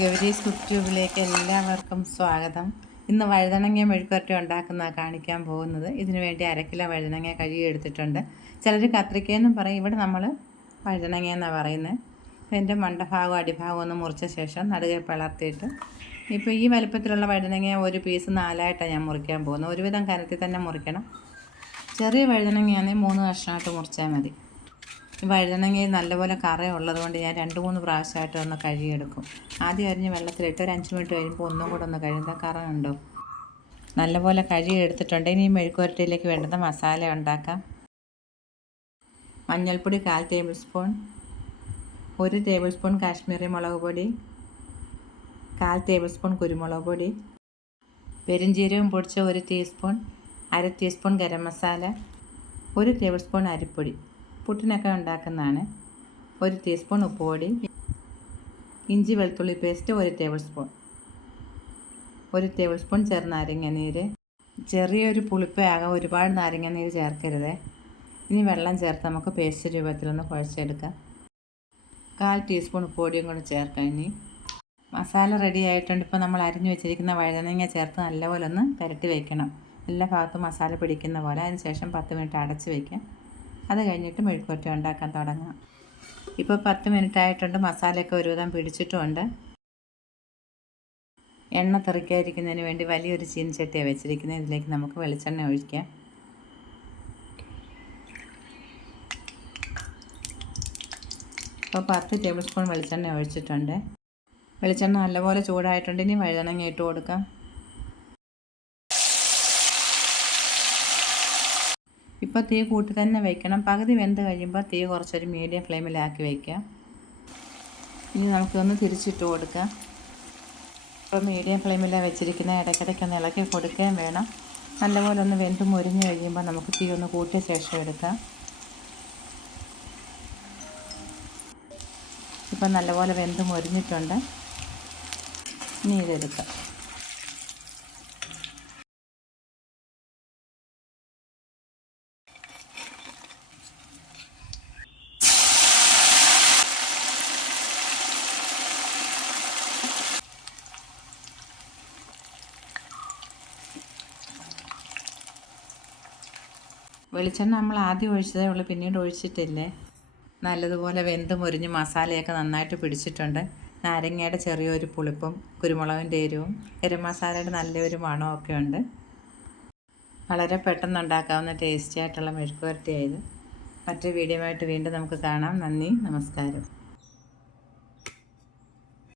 Gowri's cook ട്യൂബിലേക്ക് എല്ലാവർക്കും സ്വാഗതം. ഇന്ന് വഴുതനങ്ങ മെഴുക്കുവരട്ടി ഉണ്ടാക്കുന്നതാണ് കാണിക്കാൻ പോകുന്നത്. ഇതിനു വേണ്ടി 1/2 കിലോ വഴുതനങ്ങ കഴുകി എടുത്തിട്ടുണ്ട്. ചിലർ കത്രിക്കയെന്നും പറയും, ഇവിടെ നമ്മൾ വഴുതനങ്ങ എന്നാണ് പറയുന്നത്. ഇതിൻ്റെ മണ്ടഭാഗവും അടിഭാഗവും ഒന്ന് മുറിച്ച ശേഷം നടുകെ പിളർത്തിയിട്ട്, ഇപ്പോൾ ഈ വലുപ്പത്തിലുള്ള വഴുതനങ്ങ ഒരു പീസ് 4ആയിട്ടാണ് ഞാൻ മുറിക്കാൻ പോകുന്നത്. ഒരുവിധം കനത്തിൽ തന്നെ മുറിക്കണം. ചെറിയ വഴുതനങ്ങയാണെങ്കിൽ 3 കഷ്ണമായിട്ട് മുറിച്ചാൽ മതി. ഈ വഴുതനങ്ങയിൽ നല്ലപോലെ കറ ഉള്ളതുകൊണ്ട് ഞാൻ 2-3 പ്രാവശ്യമായിട്ട് ഒന്ന് കഴുകിയെടുക്കും. ആദ്യം അരിഞ്ഞ് വെള്ളത്തിലിട്ട് ഒരു 5 മിനിറ്റ് കഴിയുമ്പോൾ ഒന്നും കൂടെ ഒന്ന് കഴുകുക. കറ ഉണ്ടോ നല്ലപോലെ കഴുകിയെടുത്തിട്ടുണ്ട്. ഇനി ഈ മെഴുക്കുവരട്ടിയിലേക്ക് വേണ്ടുന്ന മസാല ഉണ്ടാക്കാം. മഞ്ഞൾപ്പൊടി 1/4 table spoon, 1 table spoon Kashmiri മുളക് പൊടി, 1/4 ടേബിൾ സ്പൂൺ കുരുമുളക് പൊടി, പെരുംജീരകം പൊടിച്ച 1 teaspoon, 1/2 teaspoon garam masala, 1 table spoon അരിപ്പൊടി, പുട്ടിനൊക്കെ ഉണ്ടാക്കുന്നതാണ്, 1 ടീസ്പൂൺ ഉപ്പുപൊടി, ഇഞ്ചി വെളുത്തുള്ളി paste 1 table spoon, 1 table spoon ചെറുനാരങ്ങ നീര്. ചെറിയൊരു പുളിപ്പേ ആകാം, ഒരുപാട് നാരങ്ങ നീര് ചേർക്കരുത്. ഇനി വെള്ളം ചേർത്ത് നമുക്ക് പേസ്റ്റ് രൂപത്തിലൊന്ന് കുഴച്ചെടുക്കാം. 1/4 ടീസ്പൂൺ ഉപ്പുപൊടിയും കൂടെ ചേർക്കാം. ഇനി മസാല റെഡി ആയിട്ടുണ്ട്. ഇപ്പോൾ നമ്മൾ അരിഞ്ഞു വെച്ചിരിക്കുന്ന വഴുതനങ്ങ ചേർത്ത് നല്ലപോലെ ഒന്ന് പുരട്ടി വയ്ക്കണം. എല്ലാ ഭാഗത്തും മസാല പിടിക്കുന്ന പോലെ. അതിനുശേഷം 10 മിനിറ്റ് അടച്ച് വയ്ക്കാം. അത് കഴിഞ്ഞിട്ട് മെഴുക്കുവരട്ടി ഉണ്ടാക്കാൻ തുടങ്ങാം. ഇപ്പോൾ 10 മിനിറ്റ് ആയിട്ടുണ്ട്. മസാലയൊക്കെ ഒരുവിധം പിടിച്ചിട്ടുമുണ്ട്. എണ്ണ തെറിക്കാതിരിക്കുന്നതിന് വേണ്ടി വലിയൊരു ചീനച്ചട്ടിയാണ് വെച്ചിരിക്കുന്നത്. ഇതിലേക്ക് നമുക്ക് വെളിച്ചെണ്ണ ഒഴിക്കാം. ഇപ്പോൾ 10 ടേബിൾ സ്പൂൺ വെളിച്ചെണ്ണ ഒഴിച്ചിട്ടുണ്ട്. വെളിച്ചെണ്ണ നല്ലപോലെ ചൂടായിട്ടുണ്ട്. ഇനി വഴുതനങ്ങ ഇട്ട് കൊടുക്കാം. ഇപ്പോൾ തീ കൂട്ടി തന്നെ വയ്ക്കണം. പകുതി വെന്ത് കഴിയുമ്പോൾ തീ കുറച്ചൊരു മീഡിയം ഫ്ലെയിമിലാക്കി വയ്ക്കാം. ഇനി നമുക്കൊന്ന് തിരിച്ചിട്ട് കൊടുക്കാം. ഇപ്പോൾ മീഡിയം ഫ്ലെയിമിലാണ് വെച്ചിരിക്കുന്നത്. ഇടയ്ക്കിടയ്ക്കൊന്ന് ഇളക്കി കൊടുക്കുകയും വേണം. നല്ലപോലെ ഒന്ന് വെന്ത് മുരിഞ്ഞ് കഴിയുമ്പോൾ നമുക്ക് തീ ഒന്ന് കൂട്ടിയ ശേഷം എടുക്കാം. ഇപ്പം നല്ലപോലെ വെന്ത് മുരിഞ്ഞിട്ടുണ്ട്. ഇനി ഇതെടുക്കാം. വെളിച്ചെണ്ണ നമ്മൾ ആദ്യം ഒഴിച്ചതേ ഉള്ളൂ, പിന്നീട് ഒഴിച്ചിട്ടില്ലേ. നല്ലതുപോലെ വെന്ത് മുരിഞ്ഞ് മസാലയൊക്കെ നന്നായിട്ട് പിടിച്ചിട്ടുണ്ട്. നാരങ്ങയുടെ ചെറിയൊരു പുളിപ്പും കുരുമുളകിൻ്റെ എരിവും ഗരം മസാലയുടെ നല്ലൊരു മണമൊക്കെ ഉണ്ട്. വളരെ പെട്ടെന്ന് ഉണ്ടാക്കാവുന്ന ടേസ്റ്റി ആയിട്ടുള്ള മെഴുക്കുവരട്ടിയായത്. മറ്റൊരു വീഡിയോ ആയിട്ട് വീണ്ടും നമുക്ക് കാണാം. നന്ദി, നമസ്കാരം.